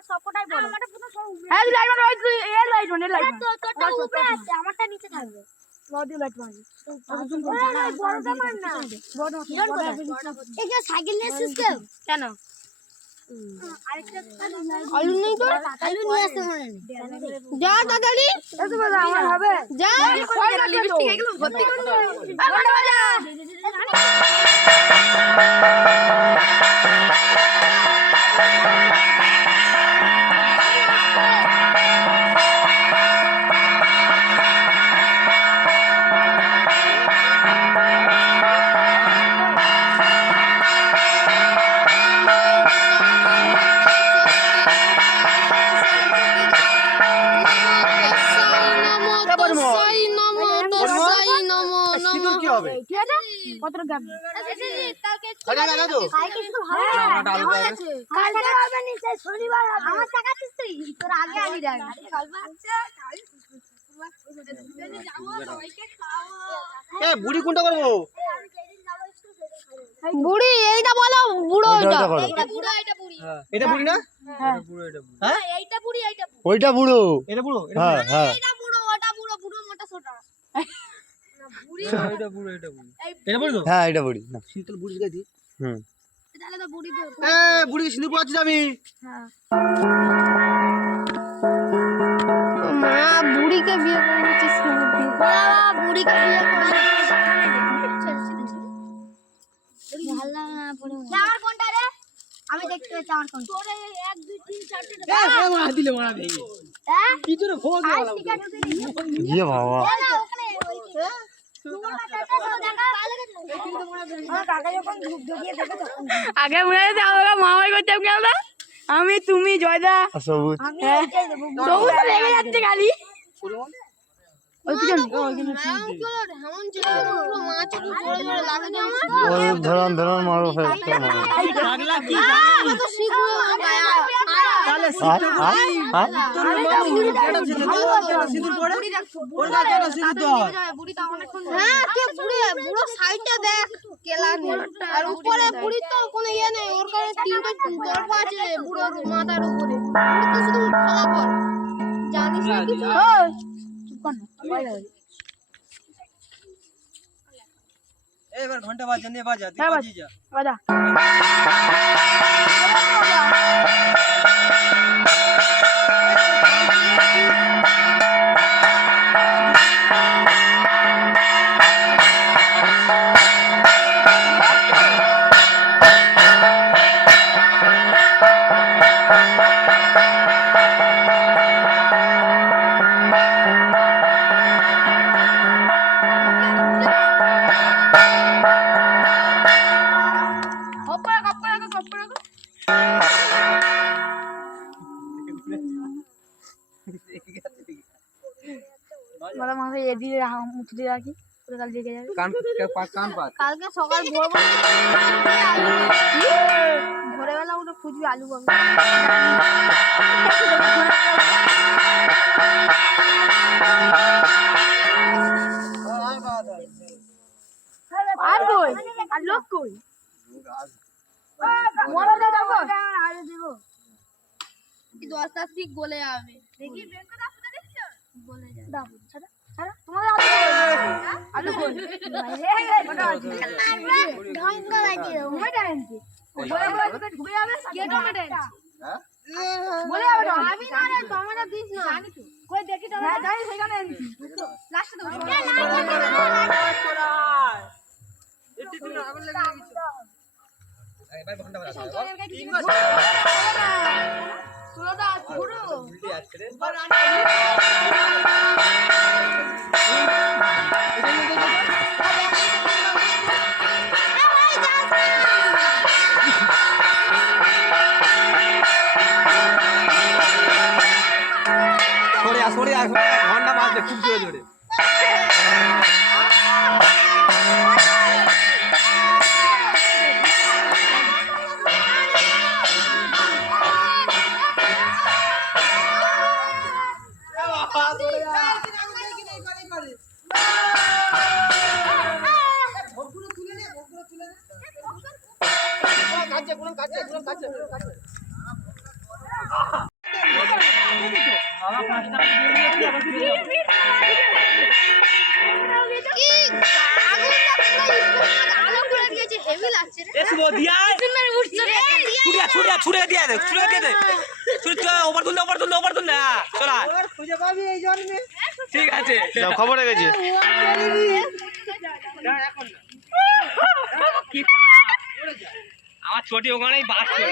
আমার সবকটাই বড়। আমারটা পুরো সব উপরে। হ্যাঁ লাইট মার ওই এর লাইট মার এর লাইট মার। তোরটা উপরে আছে, আমারটা নিচে থাকবে। বড় লাইট মার। বড়টা মার না। বড় এই যে সাইকেল নিয়ে এসেছিস কেউ? কেন? আলু নেই তো? আলু নিয়ে আসতে মনে নেই। যা তাড়াতাড়ি। এত বড় আমার হবে। যা লিপস্টিক এগুলো ভর্তি করে দাও। কতটা গাব আরে না তো সাইকেল তো হবে কালকে হবে নি সেই শনিবার হবে আমার টাকাছিস তুই তোর আগে আগে যাবি এ বুড়ি কোনটা করব বুড়ি এইটা বলো বুড়ো ওইটা এইটা বুড়ো এইটা বুড়ি এটা বুড়ি না হ্যাঁ হ্যাঁ এইটা বুড়ি এইটা বুড়ি ওইটা বুড়ো এটা বুড়ো হ্যাঁ হ্যাঁ এইটা বুড়ো ওটা বুড়ো বুড়ো মোটা ছোটা বুড়ি এটা বুড়ো এটা বুড়ি তো হ্যাঁ এটা বুড়ি না শীতল বুড়ি গাইতি হুম তাহলে তো বুড়ি তো এ বুড়ি সিঁদুর পড়াচ্ছি আমি মা বুড়িকে বিয়ে করে নিচ্ছিস বাবা বুড়িকে বিয়ে করে ভালো না পড়ে আমার কোনটা রে আমি দেখতে পাচ্ছি আমার কোনটা তোরে 1 2 3 4 এ মারা দিলে মারা দেই হ্যাঁ কি তোরে ভোগ আই টিকা ঢুকে দিয়েছে ইয়ে বাবা না ওখানে ওই আগে মনে আছে আমরা মামাই করতাম খেলনা আমি তুমি জয়দা সবুজ সবুজ তো লেগে যাচ্ছে খালি ওই পিছনে ওই ধরন ধরন মারো ফেলতে মারো পাগলা কি জানি তাহলে সিঁদুর পড়ে ওটা কেন সিঁদুর তো হ্যাঁ কে বুড়ো সাইডটা দেখ কেলা নেই আর উপরে বুড়ি তো কোনো ইয়ে নেই ওর কারণে তিনটা দরপা আছে বুড়োর মাথার উপরে বুড়ি তো শুধু ফলাফল জানিস না কিছু চুপ কর না এবার ঘন্টা বাজা নে বাজা তুই হ্যাঁ, বাজি যা বাজা মাথা মাথায় এদিকে মুছে দিয়ে রাখি পুরো কাল জেগে যাবে কান কান পাত কালকে সকাল ভোরবেলা উঠে খুঁজবি আলু পাবি আর কই আর লোক কই মোড়া দে দাও আলু দেব কি 10টা ঠিক গলে যাবে দেখি বের করে আপনি দেখছো গলে যাবে দাও ছাড়া ছাড়া তোমাদের আলু কই ঢঙ্গা লাগিয়ে দাও ওইটা আনছি বলে বলে ঢুকে যাবে কে টমেটো হ্যাঁ বলে যাবে আমি না রে টমেটো দিস না জানি তো কই দেখি তো জানি সেখানে আনছি লাস্টে দেবো এটি তুমি আগুন লাগিয়ে দিছো এই ভাই ঘন্টা বাজা ষোলোটা পুরো উল্টে আসছে রে সরে আস ঘন্টা বাজবে খুব জোরে জোরে কাছে কি আগুন লাগছে আলো করে দিয়েছে হেভি লাগছে রে এসবো দিয়া ছুড়ে দিয়ে দে ওভার তুল না চলা খুঁজে পাবি এই জন্মে। ঠিক আছে যাও, খবর রেখেছি। এখন না কি তাপ। আমার ছোটি ওখানেই বাস করে